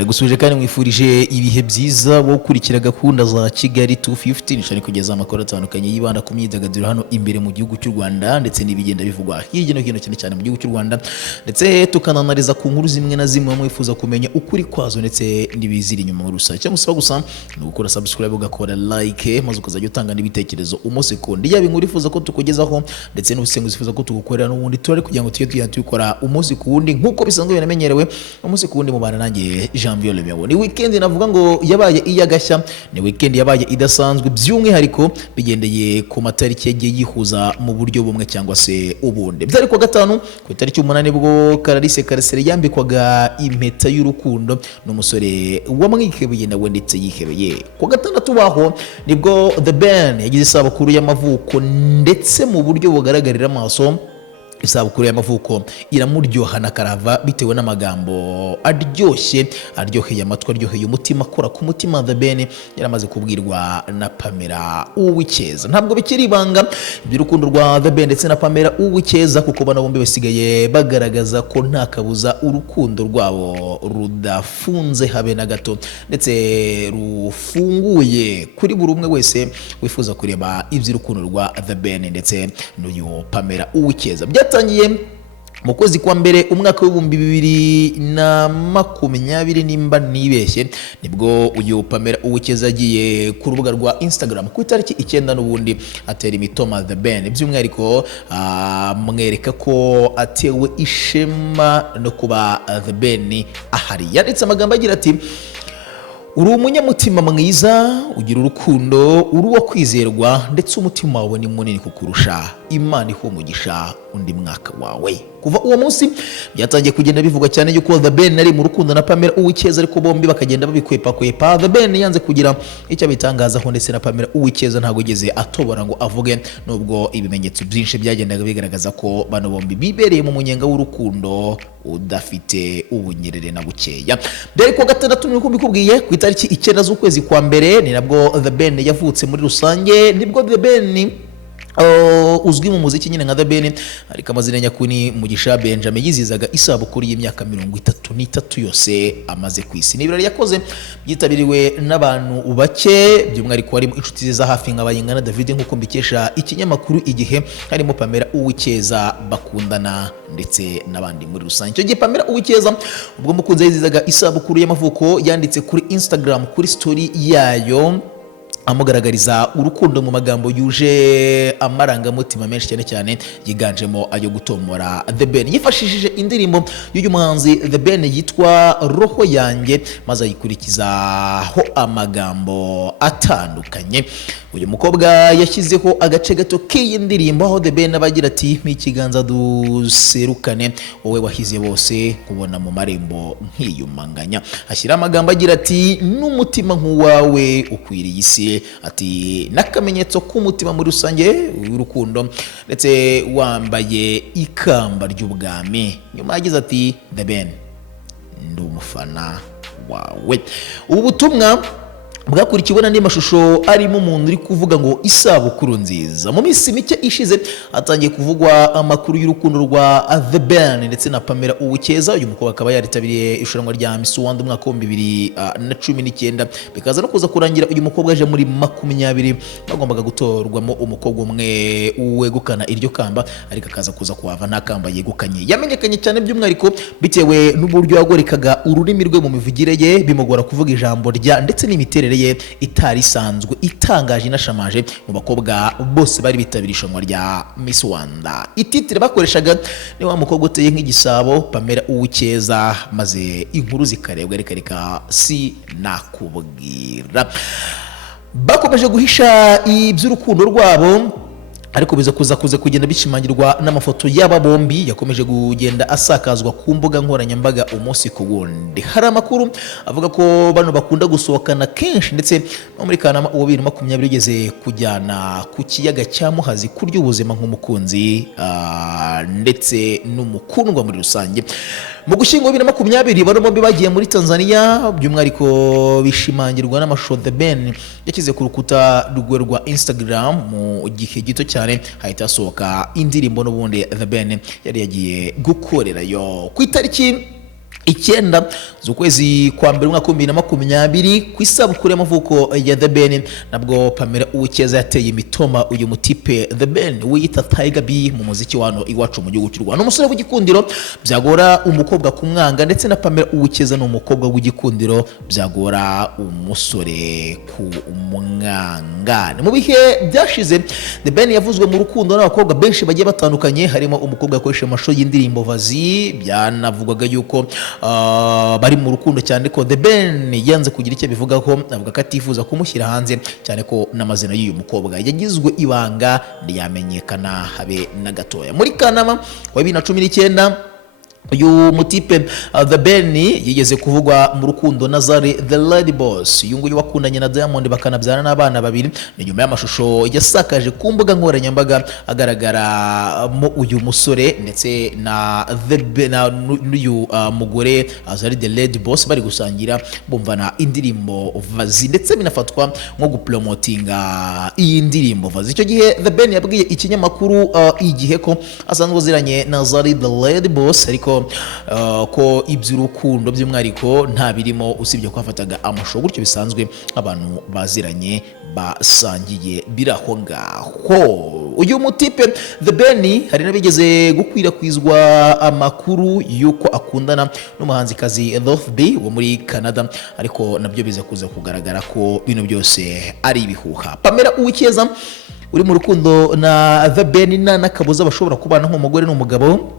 ndagusuje kandi mwifurije ibihe byiza wo gukurikira gahunda za Kigali 250 nishani kugeza amakuru atandukanye yibanda ku myidagaduro hano imbere mu gihugu cy'u Rwanda ndetse n'ibigenda bivugwa hirya no hino cyane mu gihugu cy'u Rwanda ndetse tukananariza ku nkuru zimwe na zimwe mwifuza kumenya ukuri kwazo ndetse n'ibiziri inyuma mu rusa cyangwa se gusa no gukora subscribe ugakora like maze ukazajya utanga n'ibitekerezo umunsi kundi yaba inkuru ifuza ko tukugezaho ndetse n'ubusenguzi ifuza ko tugukorera n'ubundi turi kugira ngo tujye tuyikora umunsi kundi nkuko bisanzwe binamenyerewe umunsi kundi mubana nanjye Janvier Lemewo. Ni weekend navuga ngo yabaye iyagashya, ni weekend yabaye idasanzwe by'umwihariko bigendeye ku matariki yagiye yihuza mu buryo bumwe cyangwa se ubundi. Byari ku gatanu ku itariki 8 bwo Clarisse Karasira yambikwaga impeta y'urukundo n'umusore wamwikebeye nawe ndetse yihebeye. Ku gatandatu baho nibwo The Ben yagize isabukuru y'amavuko ndetse mu buryo bugaragarira amaso isabukuru y'amavuko iramuryohana karava bitewe n'amagambo aryoheye amatwi aryoheye umutima akora ku mutima. The Ben yaramaze kubwirwa na Pamella uw'icyeza. Ntabwo bikiri ibanga iby'urukundo rwa The Ben ndetse na Pamella uw'icyeza kuko bana bombi basigaye bagaragaza ko nta kabuza urukundo rwabo rudafunze habe na gato ndetse rufunguye kuri buri umwe wese wifuza kureba iby'urukundo rwa The Ben ndetse n'uyu Pamella uw'icyeza. Byatangiye mu kwezi kwa mbere umwaka w'ibihumbi 2020 nimba nibeshye nibwo uyu Pamella uw'icyeza agiye ku rubuga rwa Instagram ku itariki 9 n'ubundi atera imitoma The Ben by'umwihariko mwereka ko atewe ishema no kuba The Ben ahari. Yanditse amagambo agira ati uri umunyamutima mwiza ugira urukundo uri uwo kwizerwa ndetse umutima wawe ni munini kukurusha Imana ihumugisha undi mwaka wawe. Kuva uwo munsi byatangiye kugenda bivuga cyane yuko The Ben ari mu rukundo na Pamella uw'icyeza ariko bombi bakagenda babikwepa. The Ben yanze kugira icyo bitangazaho ndetse na Pamella uw'icyeza ntabwo yigeze atobora ngo avuge nubwo ibimenyetso byinshi byagendaga bigaragaza ko bano bombi bibereye mu munyenga w'urukundo udafite ubunyerere na bukeya. Byari ku gatandatu niko mbikubwiye ku itariki 9 z'ukwezi kwa mbere ni nabwo The Ben yavutse muri rusange. Nibwo The Ben uzwi mu muziki nyine nka The Ben ariko amazina nyakuni Mugisha Benjamin yizizaga isabukuru y'imyaka 33 yose amaze ku isi. N'ibirori yakoze byitabiriwe n'abantu bake by'umwihariko harimo inshuti ze za hafi nk'abayingana David nk'uko mbikesha ikinyamakuru Igihe, harimo Pamella uw'icyeza bakundana ndetse n'abandi muri rusange. Icyo gihe Pamella uw'icyeza ubwo mukunze yizizaga isabukuru y'amavuko yanditse kuri Instagram kuri story yayo amugaragariza urukundo mu magambo yuje amarangamutima menshi cyane yiganjemo ayo gutomora The Ben. Yifashishije indirimbo y'uyu muhanzi The Ben yitwa Roho yanjye maze ayikurikizaho amagambo atandukanye. Uyu mukobwa yashyizeho agace gato k'iyi ndirimbo aho The Ben abagira ati ikiganza duserukane wowe wahize bose kubona mu marembo nkiyumanganya. Ashyira amagambo agira ati n'umutima nk'uwawe ukwiriye isi ati n'akamenyetso k'umutima muri rusange w'urukundo ndetse wambaye ikamba ry'ubwami. Nyuma yagize ati The Ben ndi umufana wawe. Ubu butumwa bwakurikiwe n'andi mashusho arimo umuntu uri kuvuga ngo isabukuru nziza. Mu minsi mike ishize atangiye kuvugwa amakuru y'urukundo rwa The Ben ndetse na Pamella uw'icyeza. Uyu mukobwa akaba yaritabiriye irushanwa rya Miss Rwanda umwaka wa 2019 bikaza no kuza kurangira uyu mukobwa aje muri 20 bagombaga gutorwamo umukobwa umwe wegukana iryo kamba ariko akaza kuza kuhava nta kamba yegukanye. Yamenyekanye cyane by'umwihariko bitewe n'uburyo yagorekaga ururimi rwe mu mivugire ye bimugora kuvuga ijambo rya ndetse n'imiterere ye itari isanzwe itangaje inashamaje mu bakobwa bose bari bitabiriye irushanwa rya Miss Rwanda. Ititire bakoreshaga ni wa mukobwa uteye nk'igisabo Pamella uw'icyeza maze inkuru zikarebwa reka si nakubwira. Bakomeje guhisha iby'urukundo rwabo ariko biza kuza kugenda bishimangirwa n'amafoto y'aba bombi yakomeje kugenda asakazwa ku mbuga nkoranyambaga umunsi ku wundi. Hari amakuru avuga ko bano bakunda gusohokana kenshi ndetse no muri Kanama uwo 2020 ugeze kujyana ku kiyaga cya Muhazi kurya ubuzima nk'umukunzi ndetse n'umukundwa muri rusange. Mu gushyingo 2020 bano bombi bagiye muri Tanzania by'umwihariko bishimangirwa n'amashusho The Ben yakize ku rukuta rwe rwa Instagram mu gihe gito cyane hahita hasohoka indirimbo n'ubundi The Ben yari yagiye gukorerayo. Ku itariki icyenda z'ukwezi kwa mbere umwaka w'2020 ku isabukuru y'amavuko ya The Ben nabwo Pamella Uwikeza yateye imitoma uyu mutipe The Ben wiyita Tiger B mu muziki wano iwacu mu gihugu cy'u Rwanda. Umusore w'igikundiro byagora umukobwa kumwanga, ndetse na Pamella Uwikeza ni umukobwa w'igikundiro byagora umusore kumwanga. Mu bihe byashize The Ben yavuzwe mu rukundo n'abakobwa benshi bagiye batandukanye, harimo umukobwa yakoresha amashusho y'indirimbo Vazi, byanavugwaga yuko bari mu rukundo cyane ko The Ben yanze kugira icyo bivugaho, avuga ko atifuza kumushyira hanze cyane ko n'amazina y'uyu mukobwa yagizwe ibanga ntiyamenyekana habe na gatoya. Muri Kanama wa 2019 uyu mutipe The Ben yigeze kuvugwa mu rukundo na Zari the Lady Boss, uyu nguyu wakundanye na Diamond bakanabyana n'abana babiri. Ni nyuma y'amashusho yasakaje ku mbuga nkoranyambaga agaragara mu uyu musore ndetse na n'uyu mugore Zari the Lady Boss bari gusangira bumvana indirimbo Vazi, ndetse binafatwa nko gupromotinga iyi ndirimbo Vazi. Icyo gihe The Ben yabwiye ikinyamakuru igihe ko asanzwe aziranye na Zari the Lady Boss, ariko ko iby'urukundo by'umwariko nta birimo usibye ko afataga amashusho gutyo bisanzwe abantu baziranye basangiye biraho ngaho. Uyu mutipe The Ben hari nabigeze gukwirakwizwa amakuru yuko akundana n'umuhanzikazi Dolph B wo muri Canada, ariko nabyo biza kuza kugaragara ko bino byose ari ibihuha. Pamella Uwikeza uri mu rukundo na The Ben n'akabuza bashobora kubana nk'umugore n'umugabo,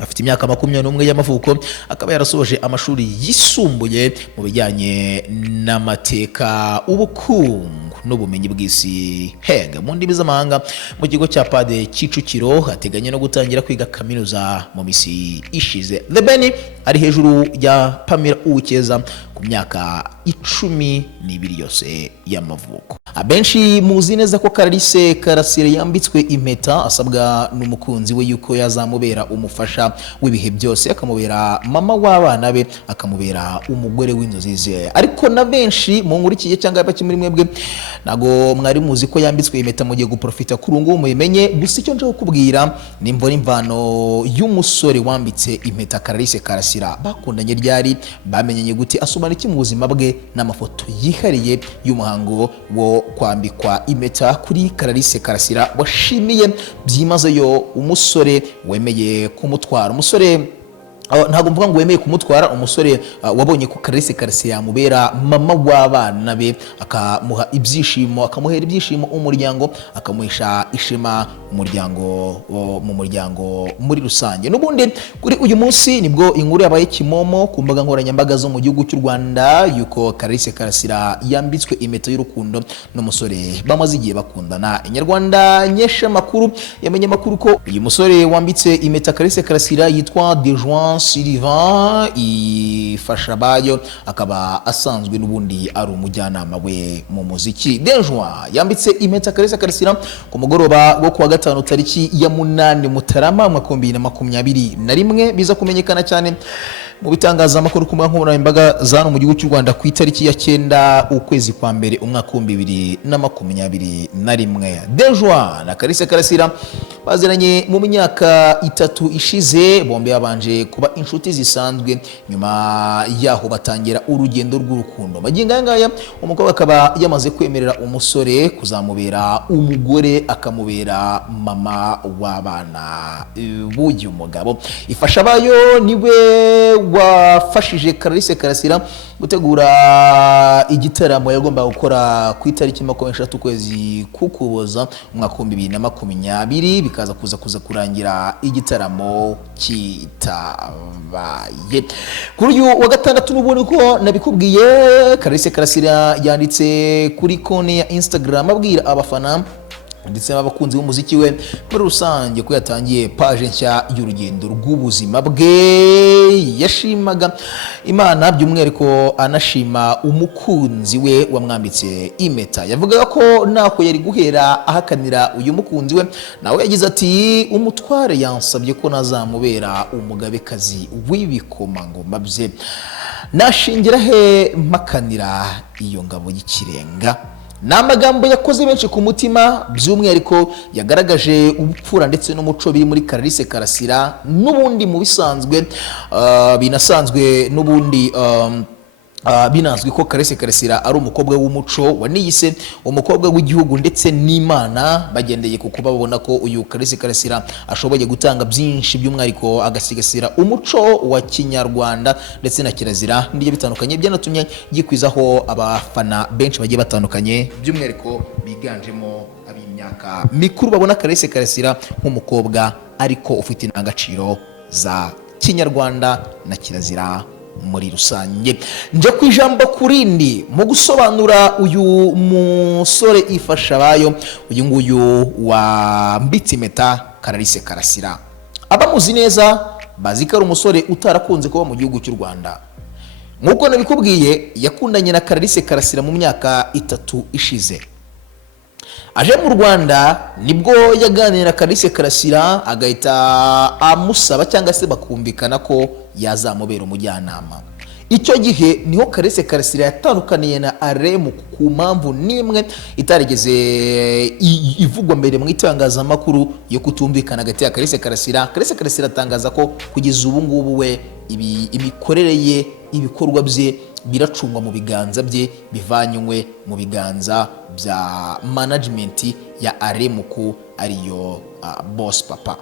afite imyaka 21 y'amavuko, akaba yarasoje amashuri yisumbuye mu bijyanye n'amateka, ubukungu n'ubumenyi bw'isi hega mu ndimi z'amahanga mu kigo cya Pade Kicukiro. Hateganye no gutangira kwiga kaminuza mu misi ishize. The Ben ari hejuru ya Pamella Uwikeza ku myaka 12 yose y'amavuko. Abenshi muzi neza ko Clarisse Karasira yambitswe impeta asabwa n'umukunzi we yuko yazamubera umufasha w'ibihe byose, akamubera mama w'abana be, akamubera umugore w'inzozi ze. Ariko na benshi mu nkurikiye cyangwa baki muri mwebwe nago mwari muzi ko yambitswe impeta mu gihe guprofita kuri ngo muyimenye. Gusa icyo nje kukubwira ni imvano y'umusore wambitse impeta Clarisse Karasira. Bakundanye ryari, bamenyanye gute, asomana iki mu buzima bwe, n'amafoto yihariye y'umuhango wo kwambikwa impeta kuri Clarisse Karasira washimiye byimazeyo umusore wemeye kumutwara. Umusore ntabwo mvuga ngo wemeye kumutwara, umusore wabonye ko Clarisse Karasira yamubera mama w'abana be, akamuha ibyishimo, akamuhera ibyishimo umuryango, akamuhisha ishema mu muryango muri rusange. N'ubundi kuri uyu munsi nibwo inkuru yabaye kimomo ku mbuga nkoranyambaga zo mu gihugu cy'u Rwanda yuko Clarisse Karasira yambitswe impeta y'urukundo n'umusore bamaze igihe bakundana. Inyarwanda nyesha makuru yamenye makuru ko uyu musore wambitse impeta Clarisse Karasira yitwa Sylvain ifasha bayo, akaba asanzwe n'ubundi ari umujyanama we mu muziki. Dejuan yambitse impeta Clarisse Karasira ku mugoroba wo kuwa gatanu tariki ya 8 Mutarama mu 2021, biza kumenyekana cyane mu bitangazamakuru ku mbuga nkoranyambaga zano mu gihugu cy'u Rwanda ku itariki ya 9 ukwezi kwa mbere umwaka wa 2021. Dejuan na Clarisse Karasira baziranye mu myaka 3 ishize, bombe yabanje kuba inshuti zisanzwe, nyuma yaho batangira urugendo rw'urukundo. Magingo ngaya umukobwa akaba yamaze kwemerera umusore kuzamubera umugore, akamubera mama w'abana b'uyu mugabo. Ifasha bayo niwe wafashije Clarisse Karasira gutegura igitaramo yagomba gukora ku itariki 23 kwezi k'Ukuboza umwaka wa 2020, bikaza kuza kurangira igitaramo kitabaye. Kuri uyu wa gatandatu n'ubundi ko nabikubwiye, Clarisse Karasira yanditse kuri konti ya Instagram abwira abafana ndetse n'abakunzi b'umuziki we muri rusange ko yatangiye page nshya y'urugendo rw'ubuzima bwe. Yashimaga Imana by'umwihariko anashima umukunzi we wamwambitse impeta. Yavugaga ko nako yari guhera ahakanira uyu mukunzi we, nawe yagize ati umutware yansabye ko nazamubera umugabekazi w'ibikomangoma bye, nashingira he makanira iyo ngabo y'ikirenga. ni amagambo yakoze benshi ku mutima, by'umwihariko yagaragaje ubupfura ndetse n'umuco biri muri Clarisse Karasira. N'ubundi mu bisanzwe binasanzwe n'ubundi binazwi ko Clarisse Karasira ari umukobwa w'umuco, waniyise umukobwa w'igihugu ndetse n'Imana, bagendeye ku kuba babona ko uyu Clarisse Karasira ashoboye gutanga byinshi, by'umwihariko agasigasira umuco wa kinyarwanda ndetse na kirazira n'ibyo bitandukanye, byanatumye yikwizaho abafana benshi bagiye batandukanye, by'umwihariko biganjemo ab'imyaka mikuru, babona Clarisse Karasira nk'umukobwa ariko ufite indangagaciro za kinyarwanda na kirazira muri rusange. Nje ku ijambo kurindi mu gusobanura uyu musore ifasha bayo, uyu nguyu wa mbitse impeta Clarisse Karasira. Abamuzi neza bazi ko ari umusore utarakunze kuba mu gihugu cy'u Rwanda. Nk'uko nabikubwiye, yakundanye na Clarisse Karasira mu myaka 3 ishize. Aje mu Rwanda nibwo yaganira na Clarisse Karasira, agahita amusaba cyangwa se bakumvikana ko yazamubera umujyanama. Icyo gihe niho Clarisse Karasira yatandukaniye na Aremu ku mpamvu nimwe itarigeze ivugwa mbere mu itangazamakuru yo kutumvikana hagati ya Clarisse Karasira. Clarisse Karasira atangaza ko kugeza ubu ngubu we imikorere ye, ibikorwa bye biracungwa mu biganza bye, bivanywe mu biganza bya management ya Aremuku ariyo boss papa.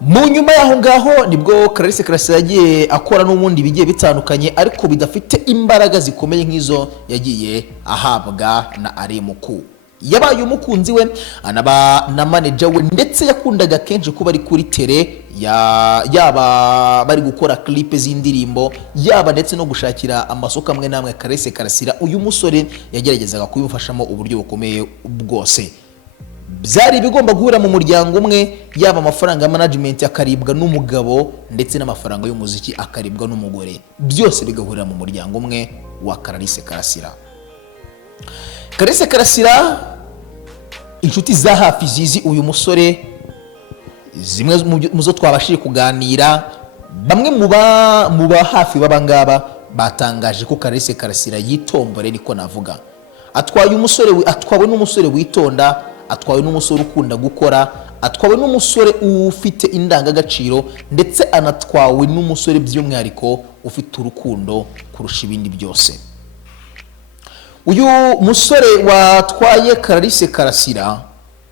Mu nyuma yaho ngaho nibwo Clarisse Karasira yagiye akora n'ubundi bigiye bitandukanye, ariko bidafite imbaraga zikomeye nk'izo yagiye ahabwa na Aremuku. Yabaye umukunzi we, anaba na manager we, ndetse yakundaga kenshi kuba ari kuri tele, yaba bari gukora clip z'indirimbo, yaba ndetse no gushakira amasoko amwe namwe Clarisse Karasira. Uyu musore yageragezaga kubimufashamo uburyo bukomeye bwose. Byari bigomba guhura mu muryango umwe, yaba amafaranga ya management akaribwa n'umugabo ndetse n'amafaranga y'umuziki akaribwa n'umugore, byose bigahurira mu muryango umwe wa Clarisse Karasira. Clarisse Karasira, inshuti za hafi zizi uyu musore, zimwe muzo twabashije kuganira, bamwe mu ba hafi babangaba batangaje ko Clarisse Karasira yitombore, niko navuga. Atwawe n'umusore witonda, atwawe n'umusore ukunda gukora, atwawe n'umusore ufite indangagaciro, ndetse anatwawe n'umusore by'umwihariko ufite urukundo kurusha ibindi byose. Uyu musore watwaye Clarisse Karasira,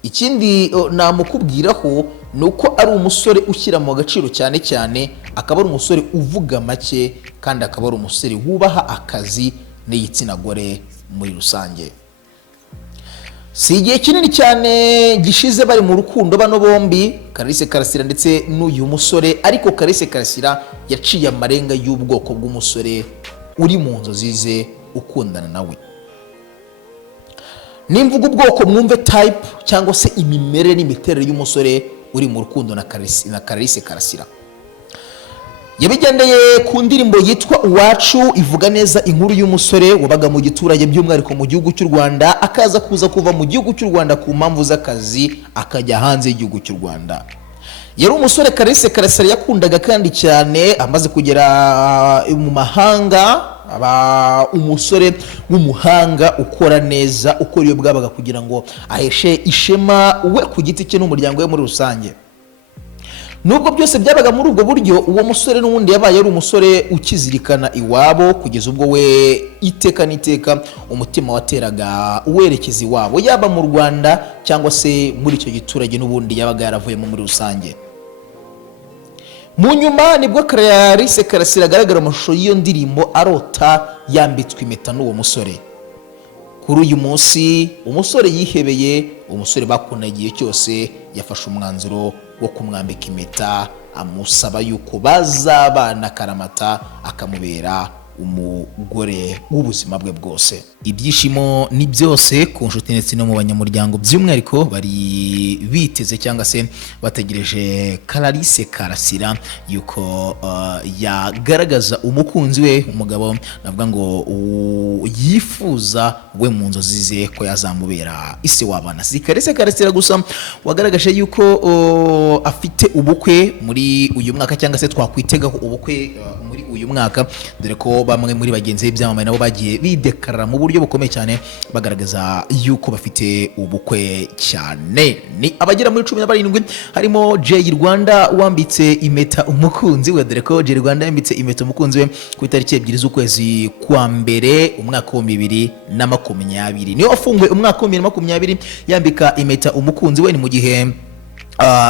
ikindi namukubwiraho nuko ari umusore ushyira mu gaciro cyane cyane, akaba ari umusore uvuga make, kandi akaba ari umusore wubaha akazi n'igitsina gore muri rusange. Si igihe kinini cyane gishize bari mu rukundo bano bombi, Clarisse Karasira ndetse n'uyu musore, ariko Clarisse Karasira yaciye amarenga y'ubwoko bw'umusore uri mu nzozi ze ukundana nawe. Nimvuga ubwoko mwumve type cyangwa se imimerere n'imiterere y'umusore uri mu rukundo na Clarisse Karasira. Yabigendeye ku ndirimbo yitwa Uwacu, ivuga neza inkuru y'umusore wabaga mu giturage by'umwihariko mu gihugu cy'u Rwanda, akaza kuva mu gihugu cy'u Rwanda ku mpamvu z'akazi akajya hanze y'igihugu cy'u Rwanda. Yari umusore Clarisse Karasira yakundaga kandi cyane, amaze kugera mu mahanga, aba umusore w'umuhanga ukora neza, ukora iyo bwabaga kugira ngo aheshe ishema we ku giti cye n'umuryango we muri rusange. Nubwo byose byabaga muri ubwo buryo, uwo musore n'ubundi yabaye ari umusore ukizirikana iwabo, kugeza ubwo we iteka n'iteka umutima wateraga werekeza iwabo, yaba mu Rwanda cyangwa se muri icyo giturage n'ubundi yabaga yaravuyemo muri rusange. Mu nyuma nibwo Clarisse Karasira agaragara amashusho y'iyo ndirimbo arota yambitswe impeta n'uwo musore. Kuri uyu munsi umusore yihebeye, umusore bakunda igihe cyose yafashe umwanzuro wo kumwambika impeta, amusaba yuko bazabana karamata, akamubera umugore w'ubuzima bwe bwose. Ibyishimo ni byose ku nshuti ndetse no mu banyamuryango, by'umwihariko bari biteze cyangwa se bategereje Clarisse Karasira yuko yagaragaza umukunzi we, umugabo navuga ngo yifuza we mu nzozi ze ko yazamubera ise wabana. Si Clarisse Karasira gusa wagaragaje yuko afite ubukwe muri uyu mwaka, cyangwa se twakwitegaho ubukwe muri uyu mwaka, dore ko bamwe muri bagenzi be byamamaye nabo bagiye bidekarara mu buryo bukomeye cyane bagaragaza yuko bafite ubukwe cyane. Ni abagera muri 17 harimo genius.rwanda wambitse impeta umukunzi we, dore ko genius.rwanda yambitse impeta umukunzi we ku itariki 2 z'ukwezi kwa mbere umwaka wa 2020. Niyo afunguye umwaka wa 2020 yambika impeta umukunzi we, ni mu gihe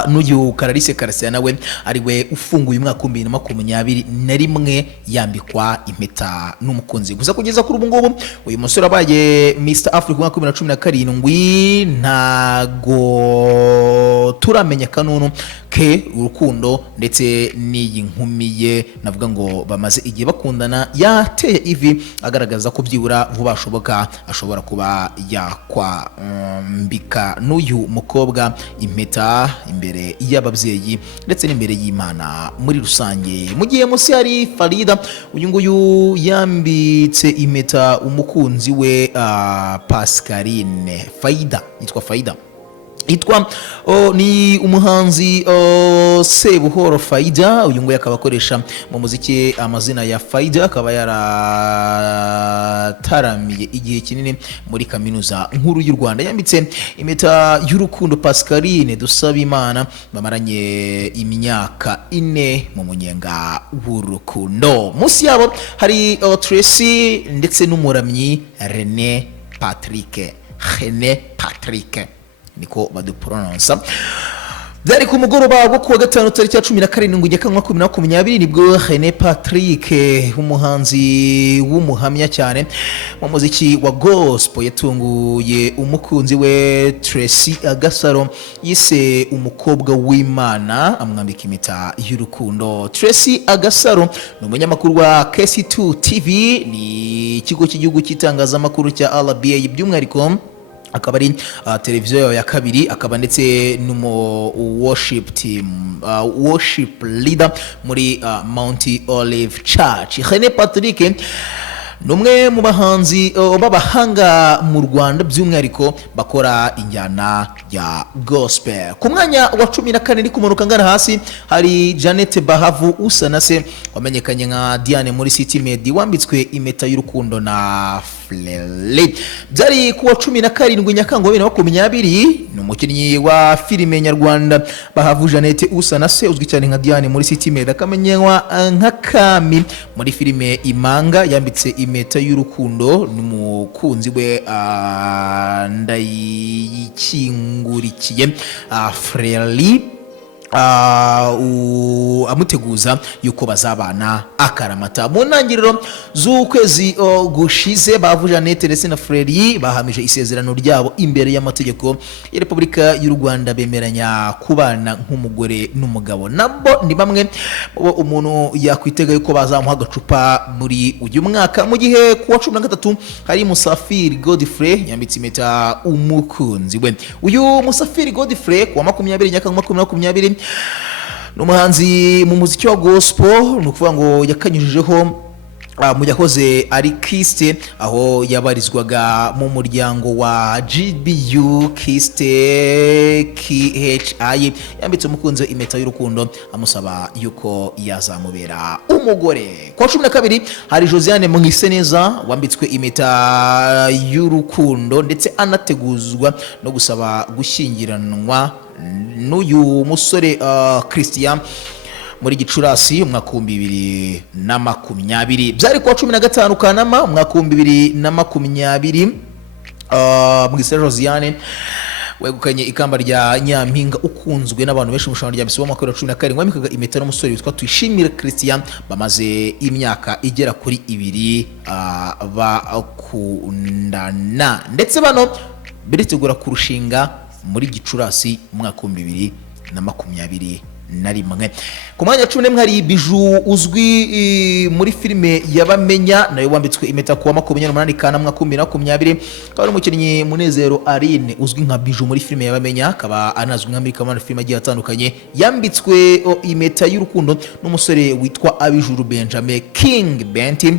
n'uyu Clarisse Karasira nawe ari we ufunguye umwaka wa 2021 yambikwa impeta n'umukunzi. Gusa kugeza kuri ubu ngubu uyu musore abaye Mr Africa umwaka wa 2017 ntago turamenya kanunu ke urukundo ndetse n'iyi nkumi ye, navuga ngo bamaze igihe bakundana. Yateye ivi agaragaza ko byibura vuba ashobora kuba yakwambika n'uyu mukobwa impeta imbere y'ababyeyi ndetse n'imbere y'Imana muri rusange. Mu gihe musi hari Farida, uyu nguyu yambitse impeta umukunzi we Pascaline Faida, yitwa Faida, ni umuhanzi Sebuhoro Faida. Uyu nguyu akaba akoresha mu muziki amazina ya Faida, akaba yarataramiye igihe kinini muri kaminuza nkuru y'u Rwanda. Yambitse impeta y'urukundo Pascaline Dusabimana, bamaranye imyaka 4 mu munyenga w'urukundo. Musi yabo hari Tracy ndetse n'umuramyi René Patrick niko badupronounsa. Byari ku mugoroba wo kuwa gatanu tariki ya 17 Nyakanga 2020 nibwo René Patrick, umuhanzi w'umuhamya cyane mu muziki wa gospel, yatunguye umukunzi we Tracy Agasaro yise umukobwa w'Imana, amwambika impeta y'urukundo. Tracy Agasaro ni umunyamakuru wa KC2 TV, ni ikigo cy'igihugu cy'itangazamakuru cya RBA by'umwihariko akaba ari televiziyo ya kabiri, akaba ndetse n'umu worship leader muri Mount Olive Church. René Patrick numwe mu bahanzi b'abahanga mu Rwanda by'umwihariko bakora injyana ya gospel. Ku mwanya wa 14 ni kumanuka ngana hasi hari Janet Bahavu usanase wamenyekanye nka Diane muri City Med, wambitswe impeta y'urukundo na Flele. Byari kuwa 17 Nyakanga 2020. Ni umukinnyi wa filime nyarwanda Bahavu Janet usanase uzwi cyane nka Diane muri City Med, akamenywa nka Kami muri filime Imanga. Yambitse impeta y'urukundo n'umukunzi we ndayikingurikiye Freli, amuteguza yuko bazabana akaramata. Mu ntangiriro z'ukwezi gushize Bahavu Janet ndetse na Freli bahamije isezerano ryabo imbere y'amategeko ya Repubulika y'u Rwanda, bemeranya kubana nk'umugore n'umugabo. Nabo ni bamwe umuntu yakwitega yuko bazamuha agacupa muri uyu mwaka. Mu gihe kuwa 13 hari Musafiri Godfrey yambitse impeta umukunzi we. Uyu Musafiri Godfrey kuwa 20 Nyakanga 2020 n'umuhanzi mu muziki wa gospel, nukuvuga ngo yakanyujijeho mu yahoze ari Kiste, aho yabarizwaga mu muryango wa GBU Kiste KHI. Yambitse umukunzi impeta y'urukundo amusaba yuko yazamubera umugore. Kwa 12 hari Josiane Mwiseneza wambitswe impeta y'urukundo ndetse anateguzwa no gusaba gushyingiranwa n'uyu musore Christian muri Gicurasi umwaka wa 2020. Byari kuwa 15 Kanama umwaka wa 2020. Mwiseneza Josiane wegukanye ikamba rya Nyampinga ukunzwe n'abantu benshi mu shano rya Miss w'umwaka wa 2017 wamikaga impeta n'umusore witwa Twishimire Christian, bamaze imyaka igera kuri 2 bakundana, ndetse bano biritegura kurushinga muri Gicurasi umwaka wa 2021. Ku mwanya 11 hari Biju uzwi muri filime Yabamenya, nayo wambitswe impeta kuwa 28 Kanama mwaka wa 2020. Akaba ari umukinnyi Munezero Aline uzwi nka Biju muri filime Yabamenya, akaba anazwi nka muri kamana filime agiye atandukanye. Yambitswe impeta y'urukundo n'umusore witwa Abijuru Benjamin King Benti,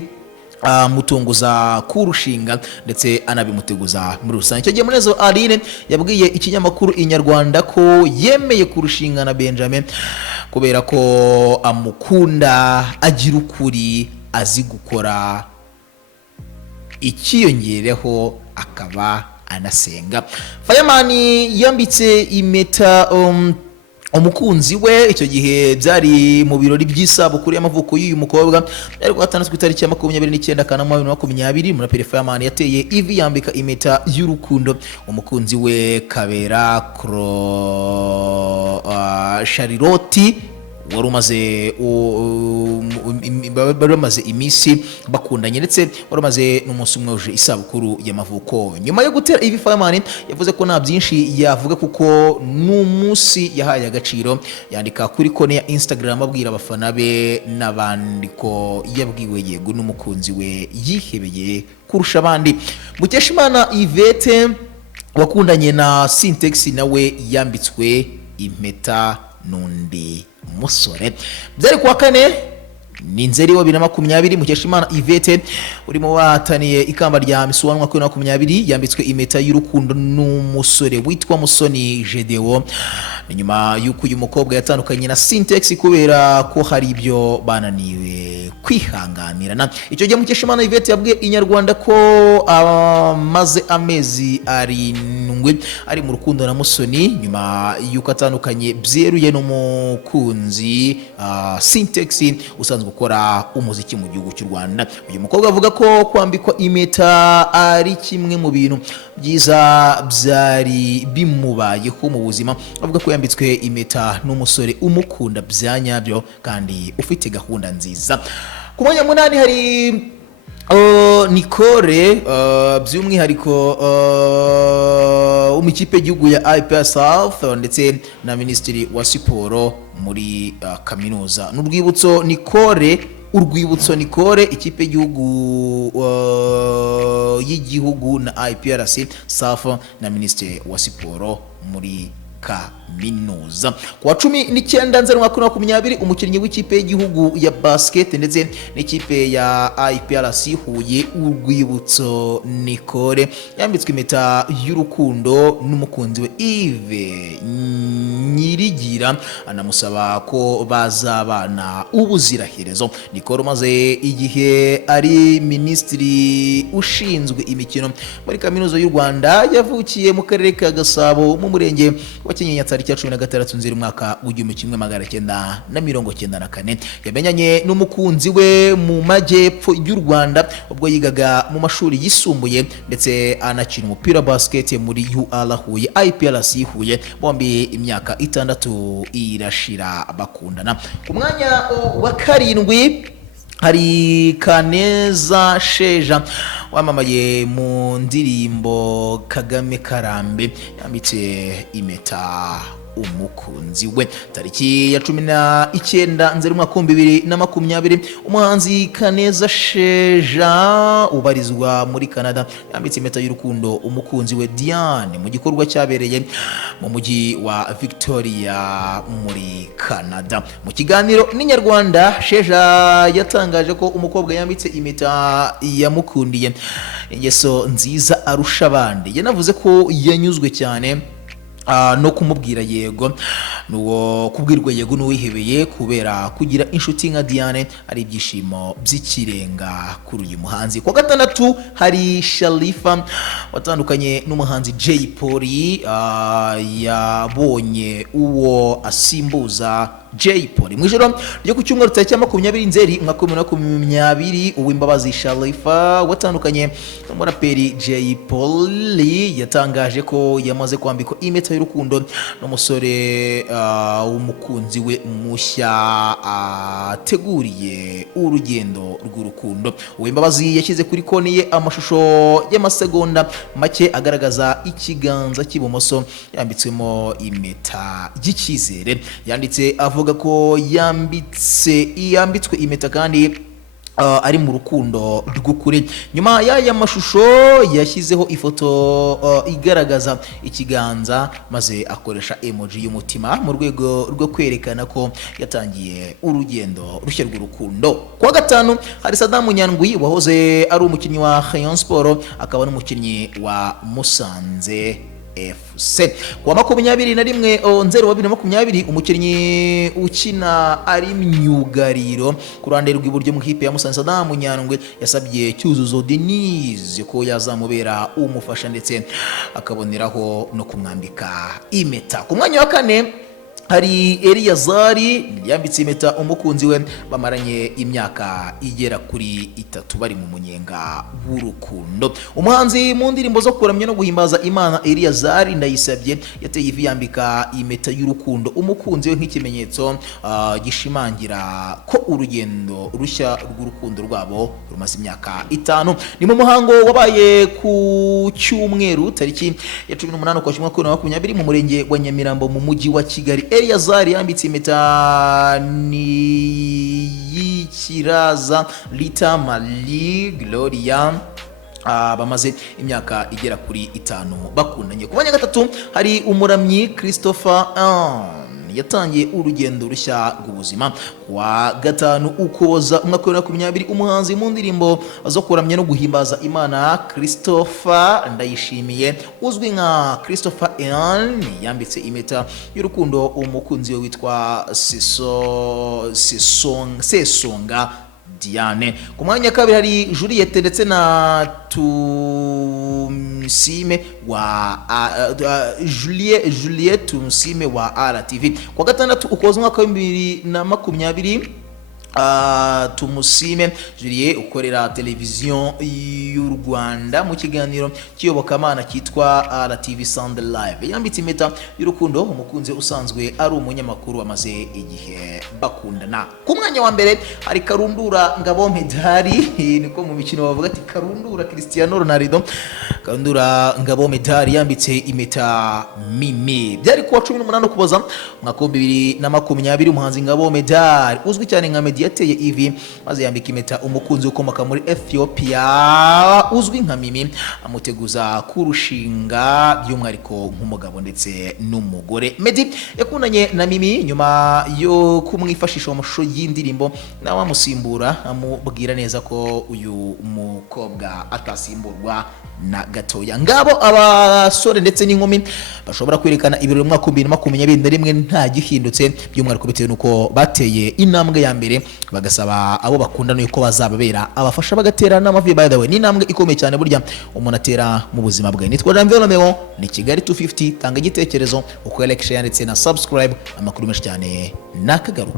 mutunguza kurushinga ndetse anabimuteguza muri rusange. Icyo gihe Munezero Aline yabwiye ikinyamakuru Inyarwanda ko yemeye kurushinga na Benjamin kubera ko amukunda, agira ukuri, azi gukora ikiyongereho akaba anasenga. Fireman yambitse impeta umukunzi we icyo gihe byari mu birori by'isabukuru y'amavuko y'uyu mukobwa yari guhatanzwe ku itariki ya 29 Kanama 2020. Umuraperi Fireman yateye ivi yambika impeta y'urukundo umukunzi we Kabera Charlotte wari umaze iminsi bakundanye ndetse wari umaze n'umunsi umwe uje isabukuru y'amavuko. Nyuma yo gutera ivi Fireman yavuze ko nta byinshi yavuga kuko n'umunsi yahaye agaciro. Yandika kuri konti ya Instagram abwira abafana be n'abandi ko yabwiwe yego n'umukunzi we yihebeye kurusha abandi. Mukeshimana Yvette wakundanye na Syntex nawe yambitswe impeta n'undi musore. Byari kuwa kane ni Nzeri wa 2020. Mukeshimana Yvette urimo wahataniye ikamba rya Miss wa 2020 yambitswe impeta y'urukundo n'umusore witwa Musoni Gedewo. Nyuma y'uko uyu mukobwa yatandukanye na Syntex kubera ko hari ibyo bananiwe kwihanganirana. Icyo gihe Mukeshimana Yvette yabwiye Inyarwanda ko amaze amezi arindwi ari mu rukundo na Musoni nyuma y'uko atandukanye byeruye n'umukunzi Syntex usanzwe gukora umuziki mu gihugu cy'u Rwanda. Uyu mukobwa avuga ko kwambikwa impeta ari kimwe mu bintu byiza byari bimubayeho mu buzima. Avuga ko yambitswe impeta n'umusore umukunda byanyabyo kandi ufite gahunda nziza. Ku mwanya munani hari Nicole by'umwihariko umukipe y'igihugu ya IPR South ndetse na Minisitiri wa Siporo muri kaminuza. N'urwibutso Nicole ikipe y'igihugu na IPRC South na Minisitiri wa Siporo muri kaminuza. Kwa 19 Nzeri 2020 umukinnyi w'ikipe y'igihugu ya basket ndetse n'ikipe ya IPRC Huye urwibutso Nicole yambitswe impeta y'urukundo n'umukunzi we Yves Nyirigira anamusaba ko bazabana ubuziraherezo. Nicole umaze igihe ari minisitiri ushinzwe imikino muri kaminuza y'u Rwanda yavukiye mu karere ka Gasabo mu murenge wa Kinyinya tariki ya 16 Nzeri mwaka w'1994. Yamenyanye n'umukunzi we mu majyepfo y'u Rwanda ubwo yigaga mu mashuri yisumbuye ndetse anakina umupira basket muri UR Huye IPRC Huye. Bombi imyaka 6 irashira bakundana. Ku mwanya wa karindwi hari Kaneza Sheja wamamaye mu ndirimbo Kagame Karambe yambitse impeta umukunzi we tariki ya 19 Nzeri 2020. Umuhanzi Kaneza Sheja ubarizwa muri Canada yambitse impeta y'urukundo umukunzi we Diane mu gikorwa cyabereye mu mujyi wa Victoria muri Canada. Mu kiganiro n'Inyarwanda Sheja yatangaje ko umukobwa yambitse impeta yamukundiye ingeso nziza arusha abandi. Yanavuze ko yanyuzwe cyane no kumubwira yego nuwo kubwirwa yego n'uwihebeye kubera kugira inshuti nka Diane ari ibyishimo by'ikirenga kuri uyu muhanzi. Kwa gatandatu hari Sharifa watandukanye n'umuhanzi Jay Polly yabonye uwo asimbuza Jay Polly mu ijoro ryo ku cyumweru tariki ya 20 Nzeri 2020. Uwimbabazi Sharifa watandukanye n'umuraperi Jay Polly yatangaje ko yamaze kwambikwa impeta y'urukundo n'umusore w'umukunzi we mushya ateguriye urugendo rw'urukundo. Uwimbabazi yashyize kuri konti ye amashusho y'amasegonda make agaragaza ikiganza cy'ibumoso yambitswemo impeta y'icyizere. Yanditse avuga ko yambitswe impeta kandi ari mu rukundo rw'ukuri. Nyuma y'aya mashusho yashyizeho ifoto igaragaza ikiganza maze akoresha emoji y'umutima mu rwego rwo kwerekana ko yatangiye urugendo rushya rw'urukundo. Kwa gatanu hari Saddam Nyandwi wahoze ari umukinnyi wa Rayon Sport akaba n'umukinnyi wa Musanze FC. Kuwa 21/02/2020 umukinnyi ukina ari myugariro ku ruhande rw'iburyo mu kipe ya Musanze Saddam Nyandwi yasabye Cyuzuzo Denise ko yazamubera umufasha ndetse akaboneraho no kumwambika impeta. Ku mwanya wa 4 hari Eliyazari yambitse impeta umukunzi we bamaranye imyaka igera kuri 3 bari mu munyenga w'urukundo. Umuhanzi mu ndirimbo zo kuramya no guhimbaza Imana Eliyazari Ndayisabye yateye ivi yambika impeta y'urukundo umukunzi we nk'ikimenyetso gishimangira ko urugendo rushya rw'urukundo rwabo rumaze imyaka 5. Ni mu muhango wabaye ku cyumweru tariki ya 18 kwa 2020 mu murenge wa Nyamirambo mu mujyi wa Kigali. Eliyazari yambitse impeta ni y'ikiraza Rita Marie Gloria bamaze imyaka igera kuri 5 bakundanye. Ku mwanya 3 hari umuramyi Christopher yatangiye urugendo rushya rw'ubuzima. Wa 5 Ukuboza umwaka wa 2020 umuhanzi mu ndirimbo zo kuramya no guhimbaza Imana Christopher Ndayishimiye uzwi nka Christopher yambitse impeta y'urukundo umukunzi we witwa Sesonga Diane. Ku mwanya 2 hari Juliette ndetse na Tumsime wa Juliette Tumsime wa RTV. Kwa 6 Ukuboza umwaka wa 2020 Tumusime Julie ukorera televiziyo y'u Rwanda mu kiganiro kiyobokamana kitwa RTV Sound Live yambitse impeta y'urukundo umukunzi usanzwe ari umunyamakuru wamaze igihe bakundana. Ku mwanya wa 1 hari Karundura Ngabo Medali niko mu mikino bavuga ati Karundura Cristiano Ronaldo. Karundura Ngabo Medali yambitse impeta Mimi. Byari kuwa 18 Ukuboza mwaka wa 2020 umuhanzi Ngabo Medali uzwi cyane nka yateye ivi maze yambika impeta umukunzi ukomoka muri Ethiopia uzwi nka Mimi amuteguza kurushinga by'umwariko nk'umugabo ndetse n'umugore. Meddy yakundanye na Mimi nyuma yo kumwifashisha mu mashusho y'indirimbo nawe amusimbura amubwira neza ko uyu mukobwa atasimburwa na gatoya. Ngabo abasore ndetse n'inkumi bashobora kwerekana ibirori mu mwaka 2021 nta gihindutse by'umwariko bitewe nuko bateye intambwe ya mbere bagasaba abo bakundana yuko bazababera abafasha bagatera n'amavi. By the way ni intambwe ikomeye cyane burya umuntu atera mu buzima bwe. Nitwa Janvier Romeo ni Kigali 250. Tanga igitekerezo uko election ndetse na subscribe amakuru menshi cyane nakagaruka.